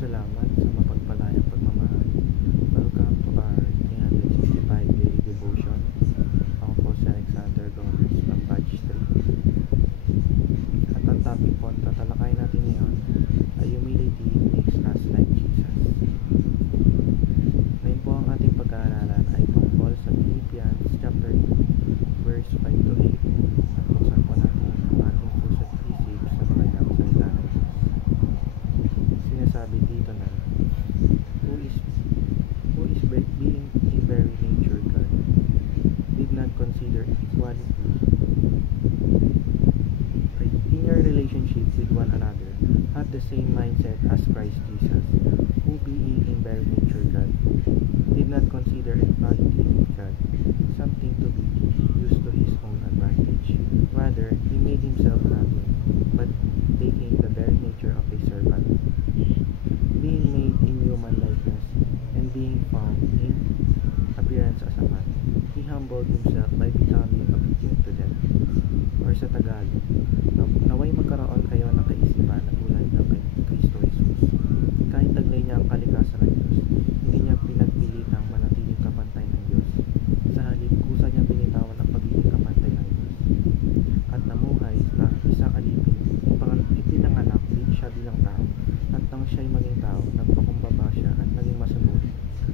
Salamat sa mapagpalayang pagmamahal. Welcome to our 365-day devotion. Ako po si Alexander Gomez from Batch 3. At ang topic po na tatalakay natin ngayon ay humility makes us like Jesus. Ngayon po ang ating pag-aaralan ay tungkol sa Philippians chapter 2 verse 5 to 8 at kung saan po natin ang ating puso at isip sa mga salita ng Diyos. Sinasabi dito na who is being in very nature God did not consider equality in your relationship with one another. Have the same mindset as Christ Jesus, who being in very nature God did not consider equality with God something to be used to his own advantage. Rather, he made himself nothing, but taking the very nature of a servant, being made in human likeness, and being found in appearance as a man, he humbled himself by becoming obedient to death. Or sa Tagalog, naway magkaroon kayo ng kaisipan na tulad ng kay Kristo Jesus. Kahit taglay niya ang kalikasan ng Diyos, hindi niya pinagpilitang manatiling kapantay ng Diyos. Sa halip, kusa niyang binitawan ang pagiging kapantay ng Diyos. At namuhay na isang alipin, ipinanganak din siya bilang tao. At nang siya'y maging tao, nagpakumbaba siya at naging masunod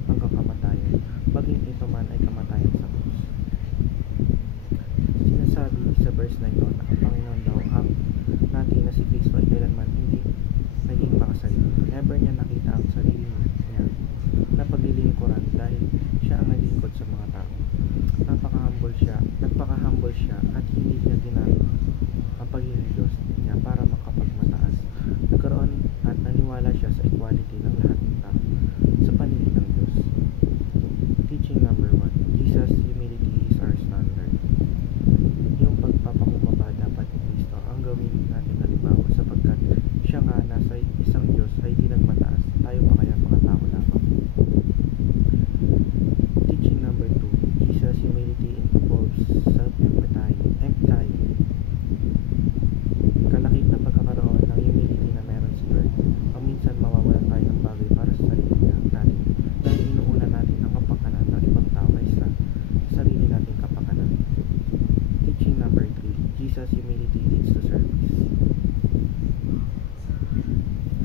hanggang kamatayan, maging ito man ay kamatayan sa krus. Sinasabi sa verse na ito na ang Panginoon daw ang natin na si Kristo ay kailanman hindi naging makasarili. Never niya nakita ang sarili niya na paglilingkuran dahil siya ang naglingkod sa mga tao. Nagpaka-humble siya at hindi niya ginamit ang pagiging Diyos niya para makapagmataas. Nagkaroon at naniwala siya sa equality ng lahat ng tao sa paningin ng Diyos. Teaching number 1. Jesus' humility is our standard. Yung pagpapakumbaba dapat ni Kristo ang gawin natin halimbawa sapagkat siya nga nasa isang Diyos ay di nagmataas. Tayo pa kaya mga tao lamang. Teaching number 2. Jesus' humility involves self-emptying. Kalakip na pagkakaroon ng humility na meron si Lord. Minsan mawawalan tayo ng bagay para sa sarili natin dahil inuuna natin ang kapakanan ng ibang tao kaysa sa sarili nating kapakanan. Teaching number 3. Jesus' humility leads to service.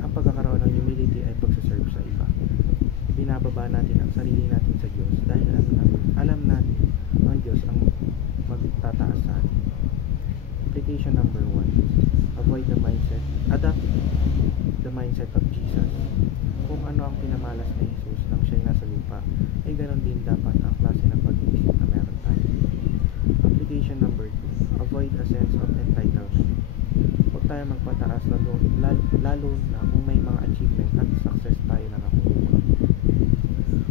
Ang pagkakaroon ng humility ay pagsaserve sa iba. Binababa natin ang sarili natin sa Diyos dahil alam natin ang Diyos ang magtataas sa atin. Application number 1. Adopt the mindset of Jesus. Kung ano ang pinamalas ni Jesus nang siya'y nasa lupa, ay ganoon din dapat ang klase ng pag-iisip na meron tayo. Application number 2. Avoid a sense of entitlement. Huwag tayo magpataas lalo na kung may mga achievement at success tayo na nakukuha.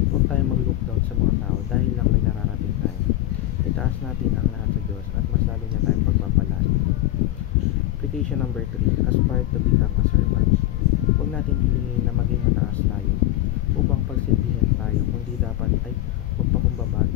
Huwag tayo mag-look down sa mga tao dahil lang may nararating tayo. Itaas natin ang lahat sa Diyos at mas lalo niya tayong pagpapalain. Application number 3. Aspire to become a servant. Huwag natin hilingin na maging mataas tayo upang pagsilbihin tayo, kundi dapat ay magpakumbaba